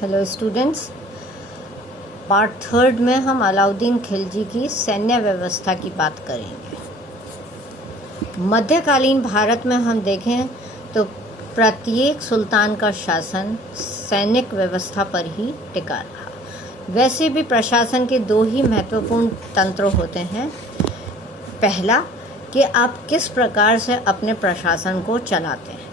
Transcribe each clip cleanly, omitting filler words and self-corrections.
Hello students, part third में हम अलाउद्दीन खिलजी की सैन्य व्यवस्था की बात करेंगे। मध्यकालीन भारत में हम देखें तो प्रत्येक सुल्तान का शासन सैनिक व्यवस्था पर ही टिका रहा। वैसे भी प्रशासन के दो ही महत्वपूर्ण तंत्र होते हैं। पहला कि आप किस प्रकार से अपने प्रशासन को चलाते हैं,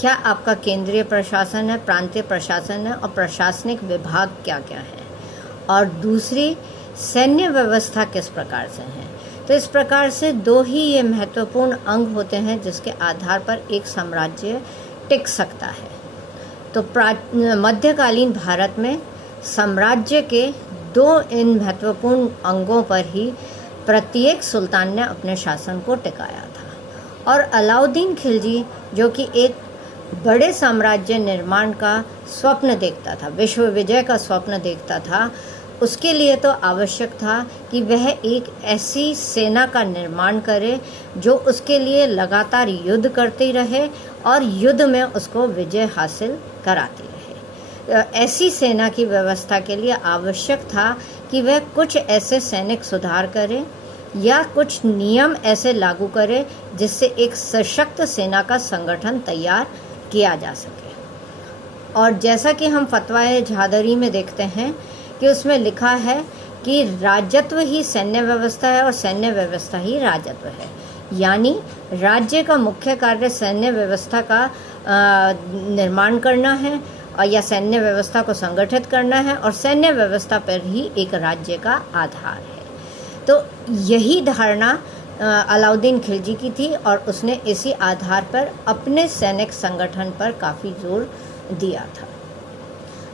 क्या आपका केंद्रीय प्रशासन है, प्रांतीय प्रशासन है और प्रशासनिक विभाग क्या क्या है, और दूसरी सैन्य व्यवस्था किस प्रकार से है। तो इस प्रकार से दो ही ये महत्वपूर्ण अंग होते हैं जिसके आधार पर एक साम्राज्य टिक सकता है। तो मध्यकालीन भारत में साम्राज्य के दो इन महत्वपूर्ण अंगों पर ही प्रत्येक सुल्तान ने अपने शासन को टिकाया था। और अलाउद्दीन खिलजी जो कि एक बड़े साम्राज्य निर्माण का स्वप्न देखता था, विश्व विजय का स्वप्न देखता था, उसके लिए तो आवश्यक था कि वह एक ऐसी सेना का निर्माण करे जो उसके लिए लगातार युद्ध करती रहे और युद्ध में उसको विजय हासिल कराती रहे। ऐसी सेना की व्यवस्था के लिए आवश्यक था कि वह कुछ ऐसे सैनिक सुधार करे या कुछ नियम ऐसे लागू करे जिससे एक सशक्त सेना का संगठन तैयार किया जा सके। और जैसा कि हम फतवाए झादरी में देखते हैं कि उसमें लिखा है कि राजत्व ही सैन्य व्यवस्था है और सैन्य व्यवस्था ही राजत्व है। यानी राज्य का मुख्य कार्य सैन्य व्यवस्था का निर्माण करना है और या सैन्य व्यवस्था को संगठित करना है, और सैन्य व्यवस्था पर ही एक राज्य का आधार है। तो यही धारणा अलाउद्दीन खिलजी की थी और उसने इसी आधार पर अपने सैनिक संगठन पर काफ़ी जोर दिया था।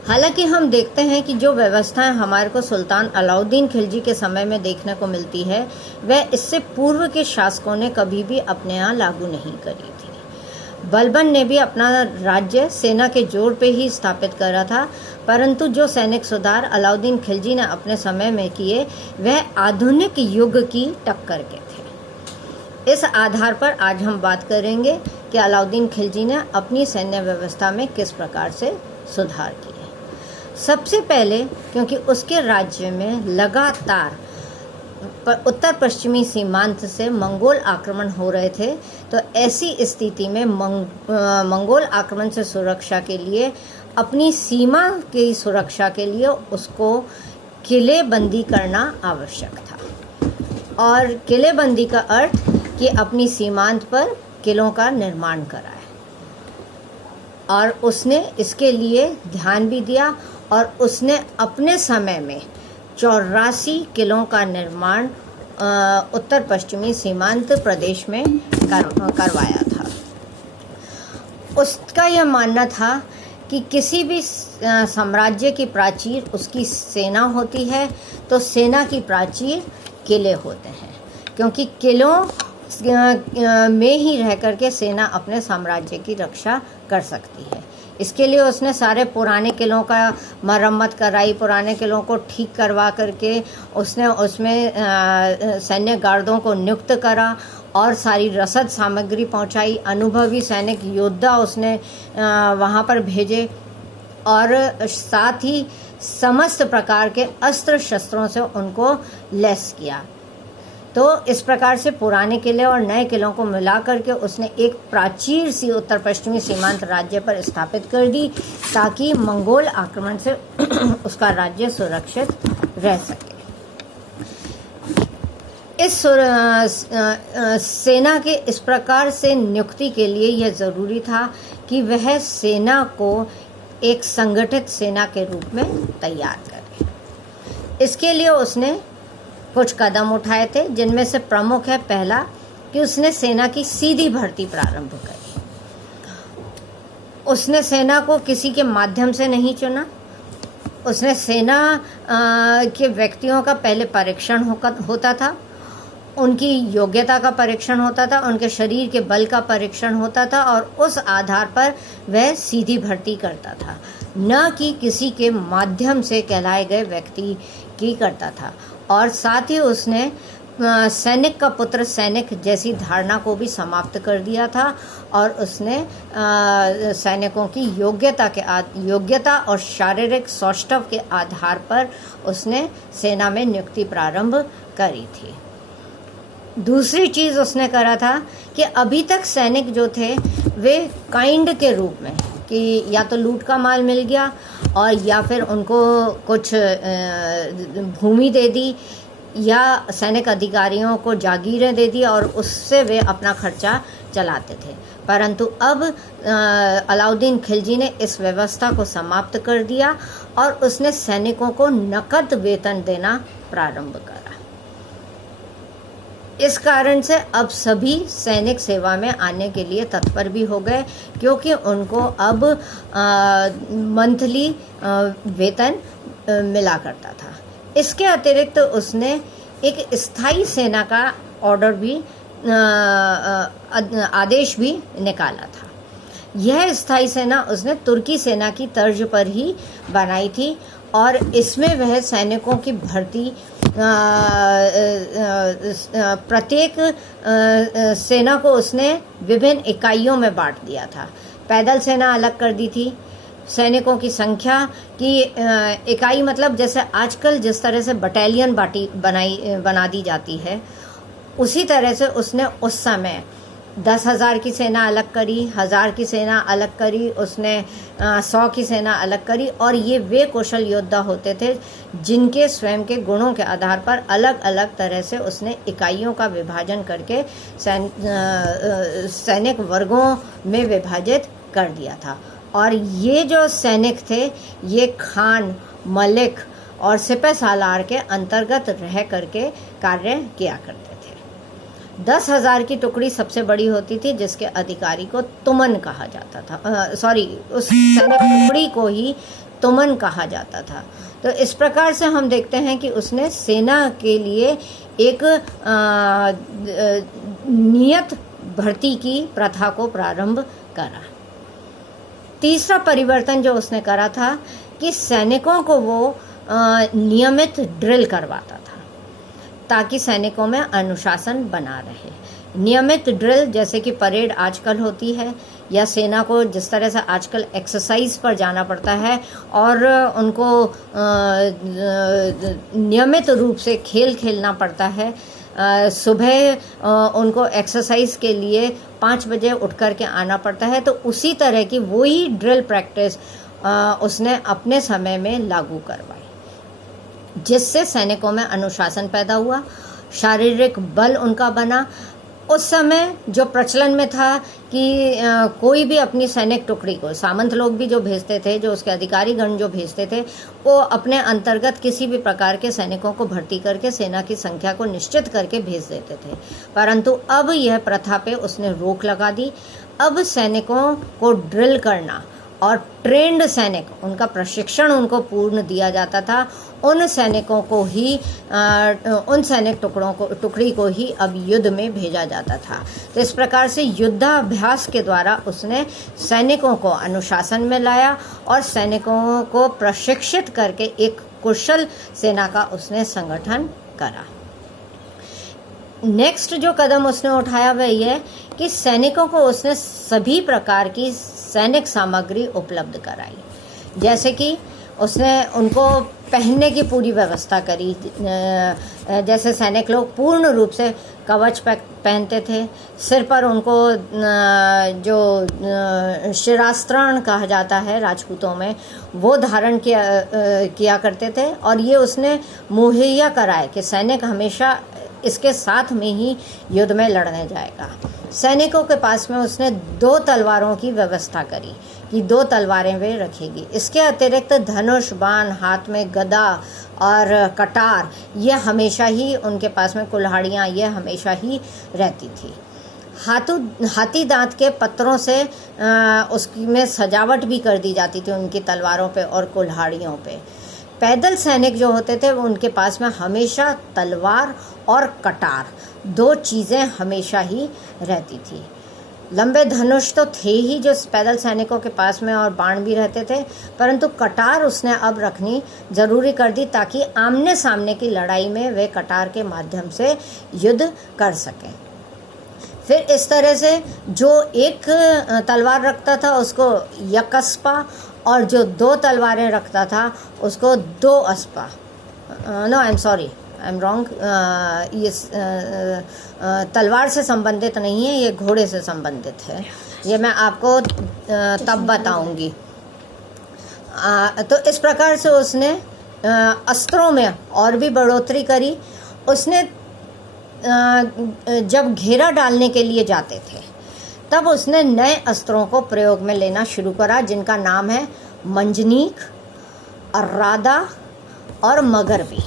हालांकि हम देखते हैं कि जो व्यवस्थाएं हमारे को सुल्तान अलाउद्दीन खिलजी के समय में देखने को मिलती है वह इससे पूर्व के शासकों ने कभी भी अपने यहाँ लागू नहीं करी थी। बलबन ने भी अपना राज्य सेना के जोर पे ही स्थापित करा था, परंतु जो सैनिक सुधार अलाउद्दीन खिलजी ने अपने समय में किए वह आधुनिक युग की टक्कर के थे। इस आधार पर आज हम बात करेंगे कि अलाउद्दीन खिलजी ने अपनी सैन्य व्यवस्था में किस प्रकार से सुधार किए। सबसे पहले क्योंकि उसके राज्य में लगातार उत्तर पश्चिमी सीमांत से मंगोल आक्रमण हो रहे थे, तो ऐसी स्थिति में मंगोल आक्रमण से सुरक्षा के लिए, अपनी सीमा की सुरक्षा के लिए उसको किलेबंदी करना आवश्यक था। और किलेबंदी का अर्थ कि अपनी सीमांत पर किलों का निर्माण कराए, और उसने इसके लिए ध्यान भी दिया और उसने अपने समय में 84 किलों का निर्माण उत्तर पश्चिमी सीमांत प्रदेश में करवाया था। उसका यह मानना था कि किसी भी साम्राज्य की प्राचीर उसकी सेना होती है, तो सेना की प्राचीर किले होते हैं, क्योंकि किलों में ही रह कर के सेना अपने साम्राज्य की रक्षा कर सकती है। इसके लिए उसने सारे पुराने किलों का मरम्मत कराई, पुराने किलों को ठीक करवा करके उसने उसमें सैन्य गार्डों को नियुक्त करा और सारी रसद सामग्री पहुंचाई। अनुभवी सैनिक योद्धा उसने वहां पर भेजे और साथ ही समस्त प्रकार के अस्त्र शस्त्रों से उनको लैस किया। तो इस प्रकार से पुराने किले और नए किलों को मिला करके उसने एक प्राचीर सी उत्तर पश्चिमी सीमांत राज्य पर स्थापित कर दी, ताकि मंगोल आक्रमण से उसका राज्य सुरक्षित रह सके। इस सेना के इस प्रकार से नियुक्ति के लिए यह ज़रूरी था कि वह सेना को एक संगठित सेना के रूप में तैयार करे। इसके लिए उसने कुछ कदम उठाए थे, जिनमें से प्रमुख है पहला कि उसने सेना की सीधी भर्ती प्रारंभ करी। उसने सेना को किसी के माध्यम से नहीं चुना। उसने सेना के व्यक्तियों का पहले परीक्षण होता था, उनकी योग्यता का परीक्षण होता था, उनके शरीर के बल का परीक्षण होता था, और उस आधार पर वह सीधी भर्ती करता था, न कि किसी के माध्यम से कहलाए गए व्यक्ति की करता था। और साथ ही उसने सैनिक का पुत्र सैनिक जैसी धारणा को भी समाप्त कर दिया था और उसने सैनिकों की योग्यता और शारीरिक सौष्ठव के आधार पर उसने सेना में नियुक्ति प्रारंभ करी थी। दूसरी चीज़ उसने करा था कि अभी तक सैनिक जो थे वे काइंड के रूप में, कि या तो लूट का माल मिल गया और या फिर उनको कुछ भूमि दे दी या सैनिक अधिकारियों को जागीरें दे दी और उससे वे अपना खर्चा चलाते थे। परंतु अब अलाउद्दीन खिलजी ने इस व्यवस्था को समाप्त कर दिया और उसने सैनिकों को नकद वेतन देना प्रारंभ करा। इस कारण से अब सभी सैनिक सेवा में आने के लिए तत्पर भी हो गए, क्योंकि उनको अब मंथली वेतन मिला करता था। इसके अतिरिक्त उसने एक स्थायी सेना का ऑर्डर भी आदेश भी निकाला था। यह स्थायी सेना उसने तुर्की सेना की तर्ज पर ही बनाई थी और इसमें वह सैनिकों की भर्ती प्रत्येक सेना को उसने विभिन्न इकाइयों में बांट दिया था। पैदल सेना अलग कर दी थी। सैनिकों की संख्या की इकाई, मतलब जैसे आजकल जिस तरह से बटालियन बना दी जाती है, उसी तरह से उसने उस समय 10,000 की सेना अलग करी, 1,000 की सेना अलग करी, उसने 100 की सेना अलग करी। और ये वे कुशल योद्धा होते थे जिनके स्वयं के गुणों के आधार पर अलग अलग तरह से उसने इकाइयों का विभाजन करके सैनिक वर्गों में विभाजित कर दिया था। और ये जो सैनिक थे ये खान, मलिक और सिपह सालार के अंतर्गत रह करके कार्य किया करते थे। 10,000 की टुकड़ी सबसे बड़ी होती थी, जिसके अधिकारी को तुमन कहा जाता था। उस सैनिक टुकड़ी को ही तुमन कहा जाता था। तो इस प्रकार से हम देखते हैं कि उसने सेना के लिए एक नियत भर्ती की प्रथा को प्रारंभ करा। तीसरा परिवर्तन जो उसने करा था कि सैनिकों को वो नियमित ड्रिल करवाता था ताकि सैनिकों में अनुशासन बना रहे। नियमित ड्रिल जैसे कि परेड आजकल होती है, या सेना को जिस तरह से आजकल एक्सरसाइज पर जाना पड़ता है और उनको नियमित रूप से खेल खेलना पड़ता है। सुबह उनको एक्सरसाइज के लिए 5 बजे उठ कर के आना पड़ता है। तो उसी तरह की वही ड्रिल प्रैक्टिस उसने अपने समय में लागू करवाई, जिससे सैनिकों में अनुशासन पैदा हुआ, शारीरिक बल उनका बना। उस समय जो प्रचलन में था कि कोई भी अपनी सैनिक टुकड़ी को, सामंत लोग भी जो भेजते थे, जो उसके अधिकारीगण जो भेजते थे, वो अपने अंतर्गत किसी भी प्रकार के सैनिकों को भर्ती करके सेना की संख्या को निश्चित करके भेज देते थे। परंतु अब यह प्रथा पे उसने रोक लगा दी। अब सैनिकों को ड्रिल करना और ट्रेंड सैनिक, उनका प्रशिक्षण उनको पूर्ण दिया जाता था। उन सैनिकों को ही उन सैनिक टुकड़ी को ही अब युद्ध में भेजा जाता था। तो इस प्रकार से युद्धाभ्यास के द्वारा उसने सैनिकों को अनुशासन में लाया और सैनिकों को प्रशिक्षित करके एक कुशल सेना का उसने संगठन करा। नेक्स्ट जो कदम उसने उठाया वह यह कि सैनिकों को उसने सभी प्रकार की सैनिक सामग्री उपलब्ध कराई। जैसे कि उसने उनको पहनने की पूरी व्यवस्था करी। जैसे सैनिक लोग पूर्ण रूप से कवच पहनते थे, सिर पर उनको जो शिरास्त्रण कहा जाता है राजपूतों में, वो धारण किया करते थे। और ये उसने मुहैया कराए कि सैनिक हमेशा इसके साथ में ही युद्ध में लड़ने जाएगा। सैनिकों के पास में उसने 2 तलवारों की व्यवस्था करी कि 2 तलवारें वे रखेगी। इसके अतिरिक्त धनुष, बाण, हाथ में गदा और कटार, यह हमेशा ही उनके पास में, कुल्हाड़ियाँ यह हमेशा ही रहती थी। हाथी दांत के पत्रों से उसमें सजावट भी कर दी जाती थी उनकी तलवारों पे और कुल्हाड़ियों पे। पैदल सैनिक जो होते थे वो उनके पास में हमेशा तलवार और कटार, 2 चीज़ें हमेशा ही रहती थी। लंबे धनुष तो थे ही जो पैदल सैनिकों के पास में, और बाण भी रहते थे, परंतु कटार उसने अब रखनी ज़रूरी कर दी ताकि आमने सामने की लड़ाई में वे कटार के माध्यम से युद्ध कर सकें। फिर इस तरह से जो एक तलवार रखता था उसको यकस्पा, और जो 2 तलवारें रखता था उसको 2 अस्पा। No, I am sorry, I am wrong. ये तलवार से संबंधित नहीं है, ये घोड़े से संबंधित है। ये मैं आपको तब बताऊंगी। तो इस प्रकार से उसने अस्त्रों में और भी बढ़ोतरी करी। उसने जब घेरा डालने के लिए जाते थे तब उसने नए अस्त्रों को प्रयोग में लेना शुरू करा, जिनका नाम है मंजनीक, अर्रादा और मगरबी।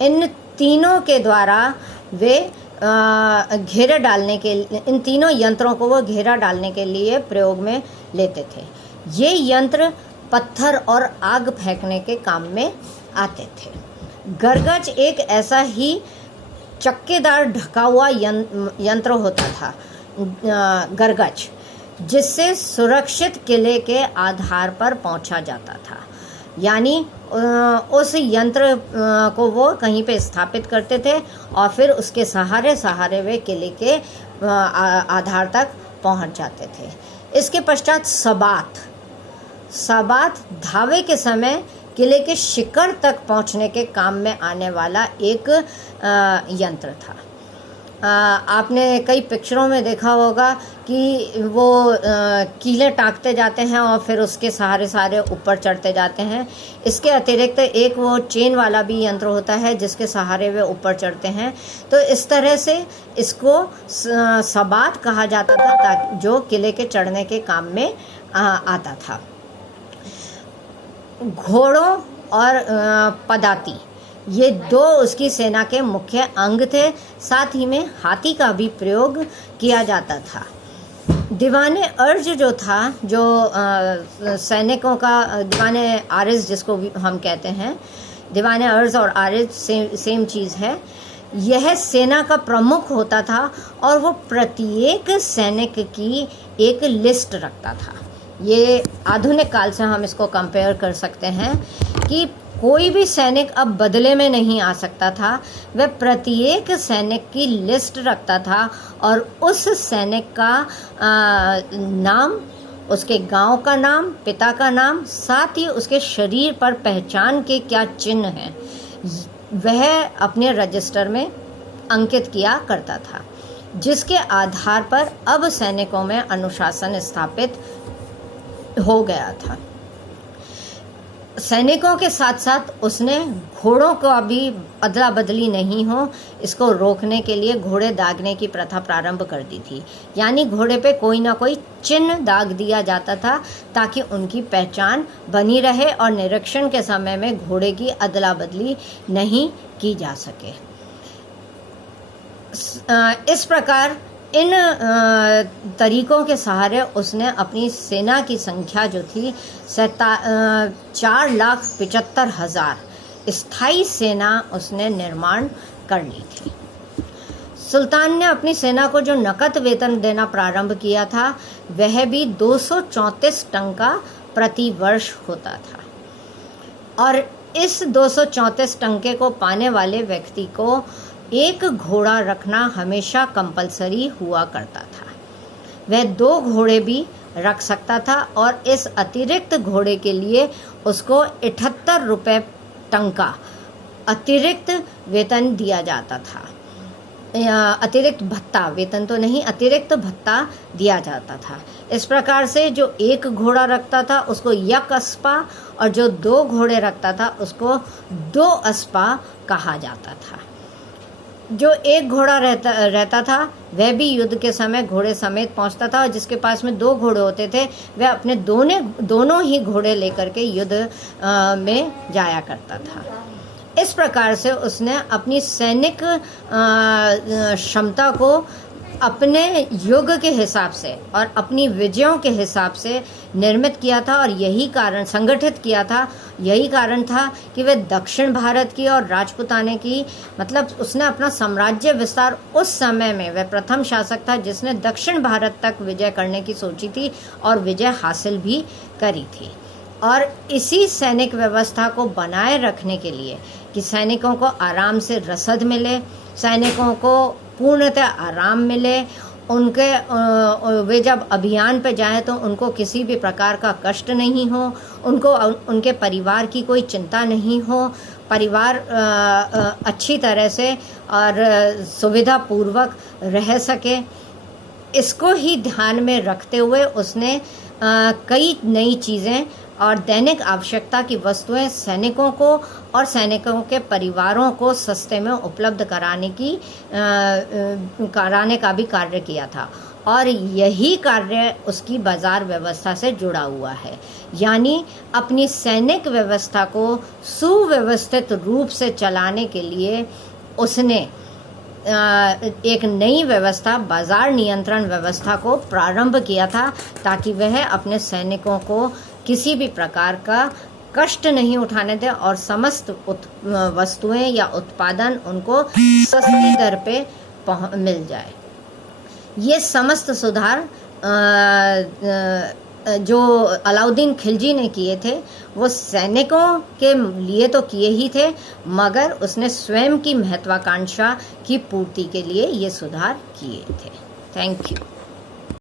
इन तीनों के द्वारा वे घेरे डालने के, इन तीनों यंत्रों को वो घेरा डालने के लिए प्रयोग में लेते थे। ये यंत्र पत्थर और आग फेंकने के काम में आते थे। गरगच एक ऐसा ही चक्केदार ढका हुआ यंत्र होता था, गरगच, जिससे सुरक्षित किले के आधार पर पहुंचा जाता था। यानी उस यंत्र को वो कहीं पे स्थापित करते थे और फिर उसके सहारे वे किले के आधार तक पहुंच जाते थे। इसके पश्चात सबात धावे के समय किले के शिखर तक पहुंचने के काम में आने वाला एक यंत्र था। आपने कई पिक्चरों में देखा होगा कि वो कीले टाँगते जाते हैं और फिर उसके सहारे ऊपर चढ़ते जाते हैं। इसके अतिरिक्त एक वो चेन वाला भी यंत्र होता है जिसके सहारे वे ऊपर चढ़ते हैं। तो इस तरह से इसको सबात कहा जाता था, जो किले के चढ़ने के काम में आता था। घोड़ों और पदाती, ये 2 उसकी सेना के मुख्य अंग थे। साथ ही में हाथी का भी प्रयोग किया जाता था। दीवाने अर्ज जो था, जो सैनिकों का दीवाने आरिज जिसको हम कहते हैं, दीवाने अर्ज और आरिज सेम चीज़ है। यह सेना का प्रमुख होता था और वो प्रत्येक सैनिक की एक लिस्ट रखता था। ये आधुनिक काल से हम इसको कंपेयर कर सकते हैं कि कोई भी सैनिक अब बदले में नहीं आ सकता था। वह प्रत्येक सैनिक की लिस्ट रखता था और उस सैनिक का नाम, उसके गांव का नाम, पिता का नाम, साथ ही उसके शरीर पर पहचान के क्या चिन्ह हैं, वह अपने रजिस्टर में अंकित किया करता था, जिसके आधार पर अब सैनिकों में अनुशासन स्थापित हो गया था। सैनिकों के साथ साथ उसने घोड़ों का भी अदला बदली नहीं हो, इसको रोकने के लिए घोड़े दागने की प्रथा प्रारंभ कर दी थी। यानी घोड़े पे कोई ना कोई चिन्ह दाग दिया जाता था ताकि उनकी पहचान बनी रहे और निरीक्षण के समय में घोड़े की अदला बदली नहीं की जा सके। इस प्रकार इन तरीकों के सहारे उसने अपनी सेना की संख्या जो थी 4,75,000 स्थायी सेना उसने निर्माण कर ली थी। सुल्तान ने अपनी सेना को जो नकद वेतन देना प्रारंभ किया था वह भी 234 टंका प्रति वर्ष होता था, और इस 234 टंके को पाने वाले व्यक्ति को एक घोड़ा रखना हमेशा कंपलसरी हुआ करता था। वह 2 घोड़े भी रख सकता था और इस अतिरिक्त घोड़े के लिए उसको 78 रुपये टंका अतिरिक्त वेतन दिया जाता था। अतिरिक्त भत्ता, वेतन तो नहीं, अतिरिक्त भत्ता दिया जाता था। इस प्रकार से जो एक घोड़ा रखता था उसको यक अस्पा और जो 2 घोड़े रखता था उसको 2 अस्पा कहा जाता था। जो एक घोड़ा रहता था वह भी युद्ध के समय घोड़े समेत पहुंचता था, और जिसके पास में 2 घोड़े होते थे वह अपने दोनों ही घोड़े लेकर के युद्ध में जाया करता था। इस प्रकार से उसने अपनी सैनिक क्षमता को अपने युग के हिसाब से और अपनी विजयों के हिसाब से निर्मित किया था, और यही कारण संगठित किया था, यही कारण था कि वे दक्षिण भारत की और राजपूताने की, मतलब उसने अपना साम्राज्य विस्तार, उस समय में वह प्रथम शासक था जिसने दक्षिण भारत तक विजय करने की सोची थी और विजय हासिल भी करी थी। और इसी सैनिक व्यवस्था को बनाए रखने के लिए कि सैनिकों को आराम से रसद मिले, सैनिकों को पूर्णतः आराम मिले, उनके वे जब अभियान पर जाएं तो उनको किसी भी प्रकार का कष्ट नहीं हो, उनको उनके परिवार की कोई चिंता नहीं हो, परिवार अच्छी तरह से और सुविधापूर्वक रह सके, इसको ही ध्यान में रखते हुए उसने कई नई चीज़ें और दैनिक आवश्यकता की वस्तुएं सैनिकों को और सैनिकों के परिवारों को सस्ते में उपलब्ध कराने का भी कार्य किया था। और यही कार्य उसकी बाजार व्यवस्था से जुड़ा हुआ है, यानी अपनी सैनिक व्यवस्था को सुव्यवस्थित रूप से चलाने के लिए उसने एक नई व्यवस्था, बाजार नियंत्रण व्यवस्था को प्रारंभ किया था, ताकि वह अपने सैनिकों को किसी भी प्रकार का कष्ट नहीं उठाने दे और समस्त वस्तुएं या उत्पादन उनको सस्ती दर पे मिल जाए। ये समस्त सुधार जो अलाउद्दीन खिलजी ने किए थे वो सैनिकों के लिए तो किए ही थे, मगर उसने स्वयं की महत्वाकांक्षा की पूर्ति के लिए ये सुधार किए थे। Thank you.